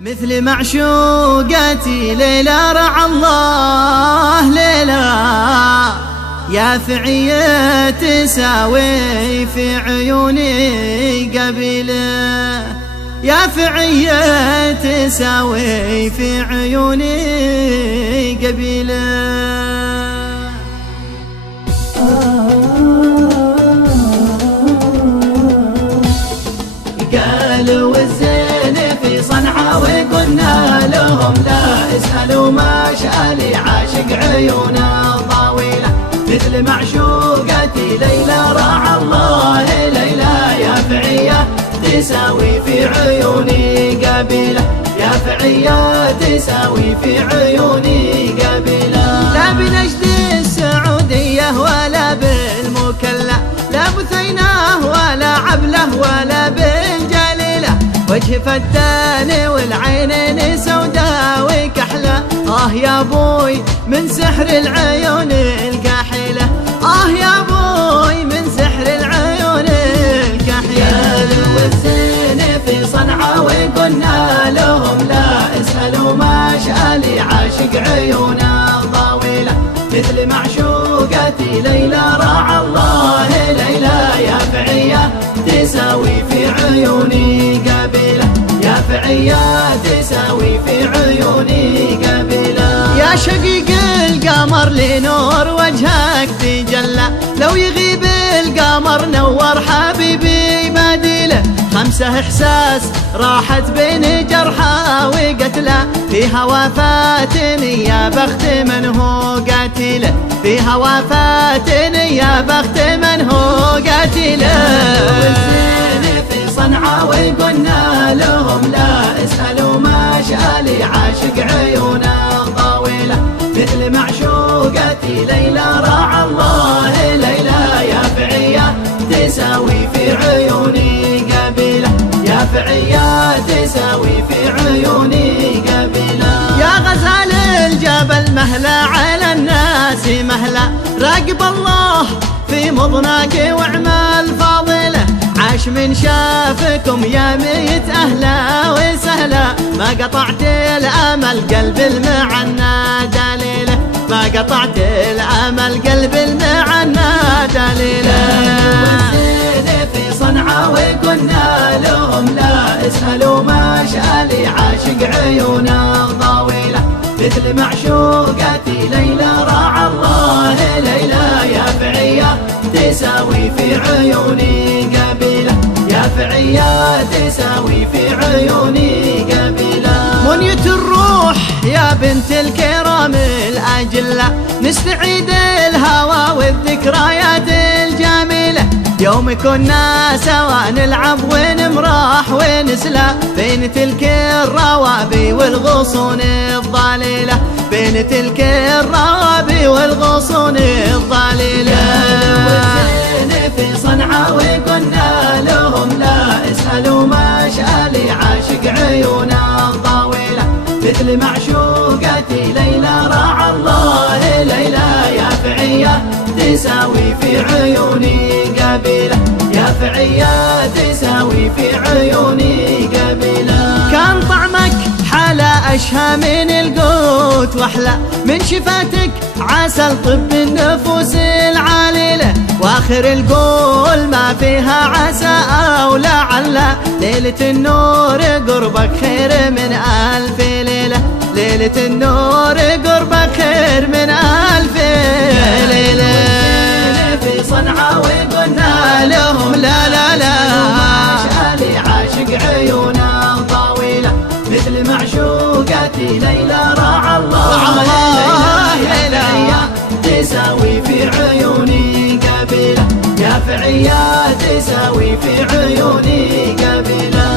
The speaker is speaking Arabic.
مثل معشوقتي ليلى رعى الله ليلى، يا فعية تساوي في عيوني قبيله، يا فعية تساوي في عيوني قبيله. قالوا الزين في صنعاء وقلنا لهم لا اسألوا ما شالي عاشق عيونه طويلة، مثل معشوقتي ليلى رعى الله ليلى، يا فعية تساوي في عيوني قبيلة، يا فعية تساوي في عيوني قبيلة. لا بنجد السعودية ولا بالمكلا، لا بثيناه ولا عبله ولا بالجليلة، وجه فتان والعينين سوداء وكحلة، يا بوي من سحر العيون الكحيلة، يا بوي من سحر العيون الكحيلة. والزين في صنعاء وقلنا لهم لا اسألوا ما شالي عاشق عيونه طويلة، مثل معشوقتي ليلى رعى الله ليلى، يا فعية تساوي في عيوني قبيلة، يا فعية تساوي في عيوني قبيلة. يا شقيق القمر لنور وجهك تجلى، لو يغيب القمر نور حبيبي بديله، خمسة إحساس راحت بين جرحى وقتله، فيها وفاتني يا بخت من هو قاتله، فيها وفاتني يا بخت من هو قاتله. والزين في صنعاء وقلنا لهم لا اسألوا ما شالي عاشق عيونه طويلة، مثل معشوقتي ليلى رعى الله ليلى، يا فعية تساوي في عيوني قبيلة، يا فعية تساوي في عيوني قبيلة. يا غزال الجبل مهلا على الناس مهلا، راقب الله في مضناك واعمال فاضلة، عاش من شافكم يا ميت أهلا وسهلا، ما قطعت الأمل قلب المعنى دليله، ما قطعت الأمل قلب المعنى دليله. والزين في صنعاء وقلنا لهم لا اسألوا ما شالي عاشق عيونه طويلة، مثل معشوقتي ليلى رعى الله ليلى، يا فعية تساوي في عيوني قبيلة، يا فعية تساوي في عيوني قبيلة. منية الروح يا بنت الكرام الأجلة، نستعيد الهوى والذكريات الجميلة، يوم كنا سوا نلعب ونمرح ونسلى، بين تلك الروابي والغصون الضليلة، بين تلك الروابي والغصون الضليلة. والزين في صنعاء وقلنا لهم لا اسألوا ما شالي عاشق عيونه طويلة، مثل معشوقتي ليلى رعى الله ليلى، يا فعية تساوي في عيوني قبيلة، يا فعية تساوي في عيوني قبيلة. كان طعمك حلا أشهى من القوت واحلى من شفاتك عسل طب النفوس العليلة، واخر القول ما فيها عسى او لعل، ليلة النور قربك خير من ألف ليلة، ليلة النور قربك خير من ألف ليلة. في صنعاء وقلنا لهم لا لا لا شالي عاشق عيونه طويلة، مثل معشوقتي ليلى رعى الله ليلى، تساوي في عيوني قبيلة، يا فعية تساوي في عيوني قبيلة.